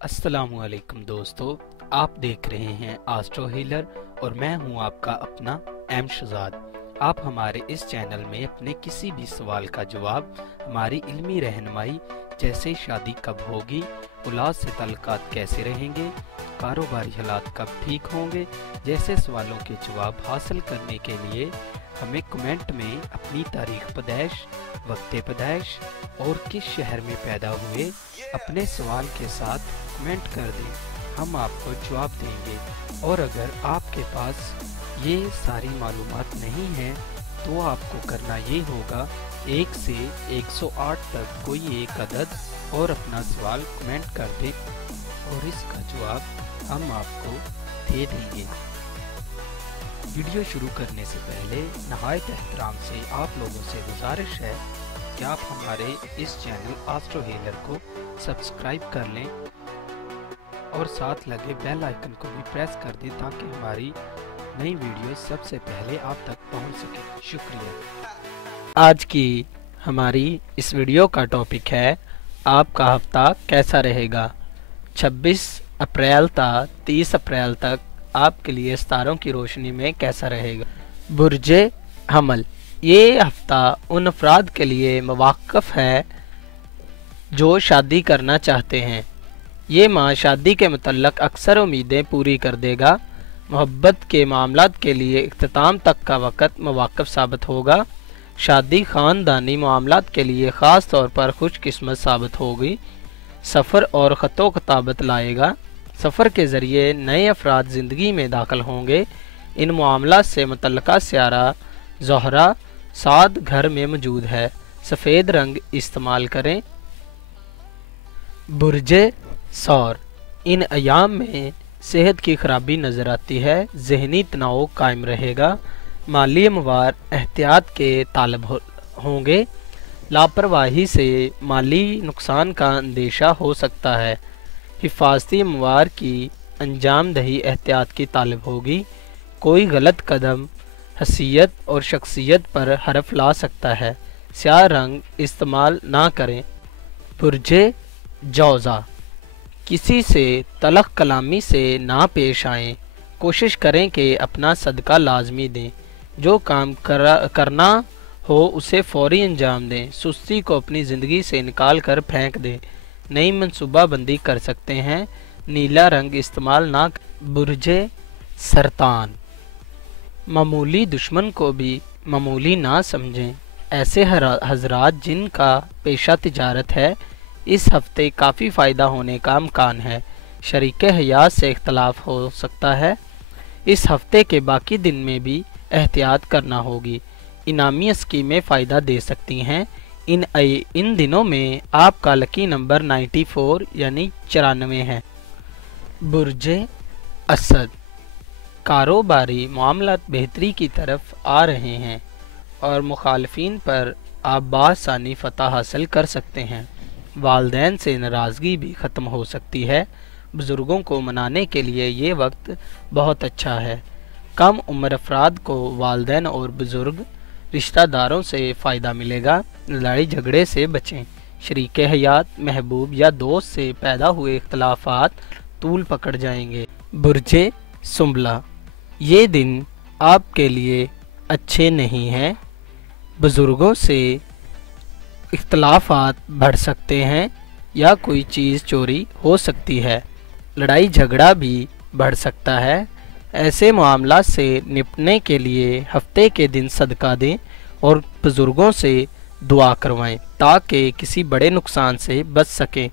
अस्सलामुअलैकुम दोस्तों, आप देख रहे हैं एस्ट्रो हीलर और मैं हूं आपका अपना एम शहजाद। आप हमारे इस चैनल में अपने किसी भी सवाल का जवाब, हमारी इल्मी रहनुमाई जैसे शादी कब होगी, औलाद से ताल्लुकात कैसे रहेंगे, कारोबारी हालात कब ठीक होंगे जैसे सवालों के जवाब हासिल करने के लिए हमें कमेंट में अपनी तारीख पैदाइश, वक्त पैदाइश और किस शहर में पैदा हुए अपने सवाल के साथ कमेंट कर दें। हम आपको जवाब देंगे। और अगर आपके पास ये सारी मालूमात नहीं है तो आपको करना ये होगा 1 से 108 तक कोई एक अदद और अपना सवाल कमेंट कर दें और इसका जवाब हम आपको दे देंगे। वीडियो शुरू करने से पहले नहायत एहतराम से आप लोगों से गुजारिश है कि आप हमारे इस चैनल एस्ट्रो हीलर को सब्सक्राइब कर लें और साथ लगे बेल आइकन को भी प्रेस कर दें ताकि हमारी नई वीडियो सबसे पहले आप तक पहुंच सके। शुक्रिया। आज की हमारी इस वीडियो का टॉपिक है आपका हफ्ता कैसा रहेगा। 26 अप्रैल था 30 अप्रैल तक आपके लिए सितारों की रोशनी में कैसा रहेगा। बुर्जे हमल, ये हफ्ता उन अफराद के लिए मवाक़िफ़ है जो शादी करना चाहते हैं। ये माह शादी के मुतल्लक अक्सर उम्मीदें पूरी कर देगा। मोहब्बत के मामलात के लिए इख्तिताम तक का वक़्त मवाक़िफ़ साबित होगा। शादी ख़ानदानी मामलात के लिए ख़ास तौर पर खुशकिस्मत साबित होगी। सफ़र और ख़तो ख़ताबत लाएगा। सफ़र के ज़रिए नए अफराद ज़िंदगी में दाखिल होंगे। इन मामलात से मुतल्लका सियारा ज़ोहरा साद घर में मौजूद है। सफ़ेद रंग इस्तेमाल करें। बुर्जे सौर, इन अयाम में सेहत की खराबी नज़र आती है। ज़हनी तनाव कायम रहेगा। माली अमवार एहतियात के तालब होंगे। लापरवाही से माली नुकसान का अंदेशा हो सकता है। हिफाजती अमवार की अंजाम दही एहतियात की तालब होगी। कोई गलत कदम हसीयत और शख्सियत पर हरफ ला सकता है। स्याह रंग इस्तेमाल ना करें। बुर्जे जौज़ा, किसी से तलख कलामी से ना पेश आएँ। कोशिश करें कि अपना सदका लाजमी दें। जो काम करना हो उसे फौरी अंजाम दें। सुस्ती को अपनी ज़िंदगी से निकाल कर फेंक दें। नई मनसूबा बंदी कर सकते हैं। नीला रंग इस्तेमाल ना। बुर्जे सरतान, मामूली दुश्मन को भी मामूली ना समझें। ऐसे हजरात जिनका पेशा तिजारत है इस हफ्ते काफ़ी फ़ायदा होने का अमकान है। शरीक हयात से इख्तलाफ हो सकता है। इस हफ्ते के बाकी दिन में भी एहतियात करना होगी। इनामी स्कीमें फ़ायदा दे सकती हैं। इन दिनों में आपका लकी नंबर 94 यानी 94 है। बुर्जे असद, कारोबारी मामलात बेहतरी की तरफ आ रहे हैं और मुखालफिन पर आप बासानी फतह हासिल कर सकते हैं। वालदैन से नाराज़गी भी ख़त्म हो सकती है। बुज़ुर्गों को मनाने के लिए ये वक्त बहुत अच्छा है। कम उम्र अफराद को वालदैन और बुज़ुर्ग रिश्तेदारों से फ़ायदा मिलेगा। लड़ाई झगड़े से बचें। शरीक हयात, महबूब या दोस्त से पैदा हुए इख्तलाफात तूल पकड़ जाएंगे। बुर्जे सुंबला, ये दिन आपके लिए अच्छे नहीं हैं। बुज़ुर्गों से इख्तलाफात बढ़ सकते हैं या कोई चीज़ चोरी हो सकती है। लड़ाई झगड़ा भी बढ़ सकता है। ऐसे मामला से निपटने के लिए हफ्ते के दिन सदका दें और बुज़ुर्गों से दुआ करवाएं ताकि किसी बड़े नुकसान से बच सकें।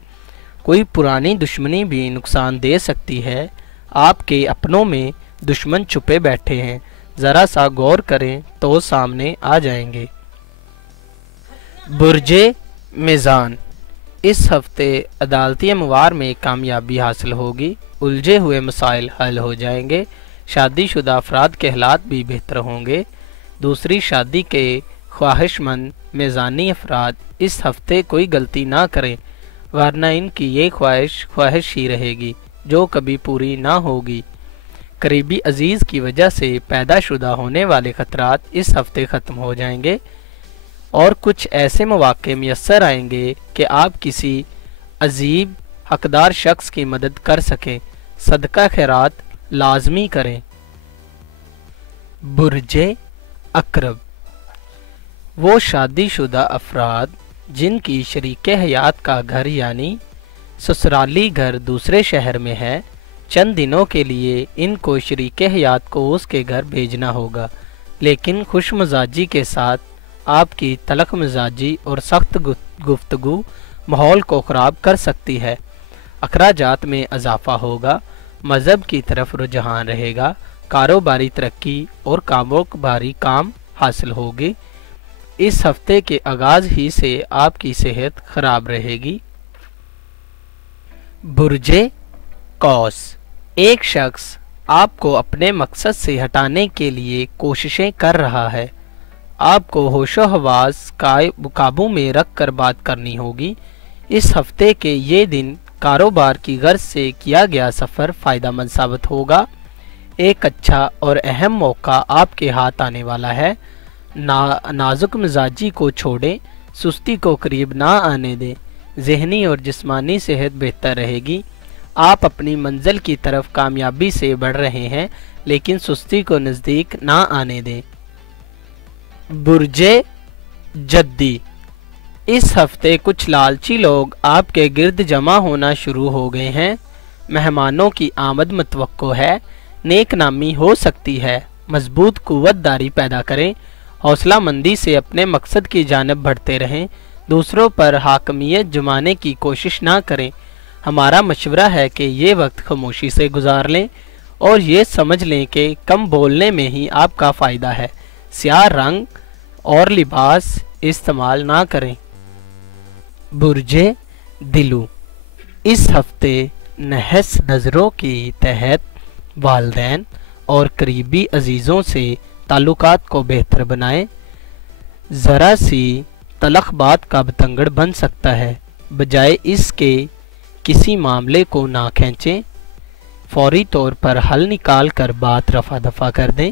कोई पुरानी दुश्मनी भी नुकसान दे सकती है। आपके अपनों में दुश्मन छुपे बैठे हैं। ज़रा सा गौर करें तो सामने आ जाएंगे। बुर्जे मीज़ान, इस हफ्ते अदालती अमवार में कामयाबी हासिल होगी। उलझे हुए मसाइल हल हो जाएंगे। शादीशुदा अफराद के हालात भी बेहतर होंगे। दूसरी शादी के ख्वाहिशमंद मेज़ानी अफराद इस हफ्ते कोई गलती ना करें वरना इनकी ये ख्वाहिश ही रहेगी जो कभी पूरी ना होगी। करीबी अजीज़ की वजह से पैदाशुदा होने वाले ख़तरात इस हफ्ते ख़त्म हो जाएंगे और कुछ ऐसे मौक़े मैसर आएंगे कि आप किसी अजीब हकदार शख्स की मदद कर सके, सदका खैरात लाजमी करें। बुर्जे अकरब, वो शादीशुदा अफराद जिनकी शरीके हयात का घर यानी ससुराली घर दूसरे शहर में है, चंद दिनों के लिए इनको शरीके हयात को उसके घर भेजना होगा, लेकिन खुश मिजाजी के साथ आपकी तलख मिजाजी और सख्त गुफ्तगू माहौल को ख़राब कर सकती है। अखराजात में इजाफा होगा, मज़हब की तरफ रुझान रहेगा, कारोबारी तरक्की और कारोबारी काम हासिल होगी। इस हफ्ते के आगाज ही से आपकी सेहत खराब रहेगी। बुर्जे कौस, एक शख्स आपको अपने मकसद से हटाने के लिए कोशिशें कर रहा है। आपको होशो हवास काबू में रख कर बात करनी होगी। इस हफ्ते के ये दिन कारोबार की गर्ज से किया गया सफ़र फ़ायदेमंद साबित होगा। एक अच्छा और अहम मौका आपके हाथ आने वाला है। नाजुक मिजाजी को छोड़ें, सुस्ती को करीब ना आने दें। ज़हनी और जिस्मानी सेहत बेहतर रहेगी। आप अपनी मंजिल की तरफ कामयाबी से बढ़ रहे हैं, लेकिन सुस्ती को नज़दीक ना आने दें। बुर्जे जद्दी, इस हफ्ते कुछ लालची लोग आपके गिर्द जमा होना शुरू हो गए हैं। मेहमानों की आमद मुतवक्को है, नेक नामी हो सकती है। मजबूत कुव्वतदारी पैदा करें, हौसला मंदी से अपने मकसद की जानिब बढ़ते रहें। दूसरों पर हाकमियत जमाने की कोशिश ना करें। हमारा मशवरा है कि ये वक्त खामोशी से गुजार लें और ये समझ लें कि कम बोलने में ही आपका फ़ायदा है। स्याह रंग और लिबास इस्तेमाल ना करें। बुर्जे दिलू, इस हफ्ते नहस नज़रों के तहत वालिदैन और करीबी अजीज़ों से ताल्लुकात को बेहतर बनाएं। ज़रा सी तलख बात का बतंगड़ बन सकता है, बजाय इसके किसी मामले को ना खींचें। फौरी तौर पर हल निकाल कर बात रफा दफा कर दें,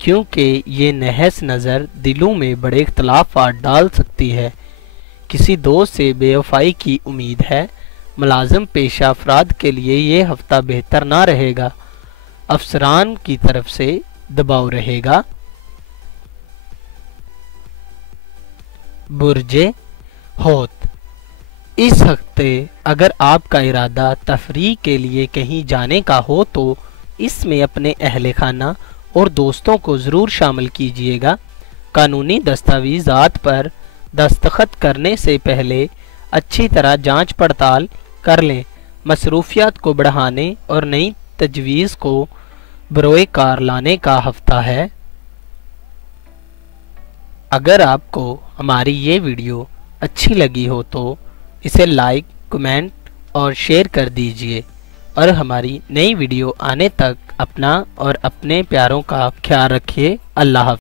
क्योंकि ये नहस नज़र दिलों में बड़े इख्तलाफात डाल सकती है। किसी दोस्त से बेवफाई की उम्मीद है। मुलाजिम पेशा अफराद के लिए ये हफ्ता बेहतर ना रहेगा। अफसरान की तरफ से दबाव रहेगा। बुर्जे होत, इस हफ्ते अगर आपका इरादा तफरीह के लिए कहीं जाने का हो तो इसमें अपने अहले खाना और दोस्तों को ज़रूर शामिल कीजिएगा। कानूनी दस्तावेज़ात पर दस्तखत करने से पहले अच्छी तरह जांच पड़ताल कर लें। मसरूफियात को बढ़ाने और नई तजवीज़ को बरोए कार लाने का हफ्ता है। अगर आपको हमारी ये वीडियो अच्छी लगी हो तो इसे लाइक, कमेंट और शेयर कर दीजिए और हमारी नई वीडियो आने तक अपना और अपने प्यारों का ख्याल रखिए। अल्लाह हाफ़िज़।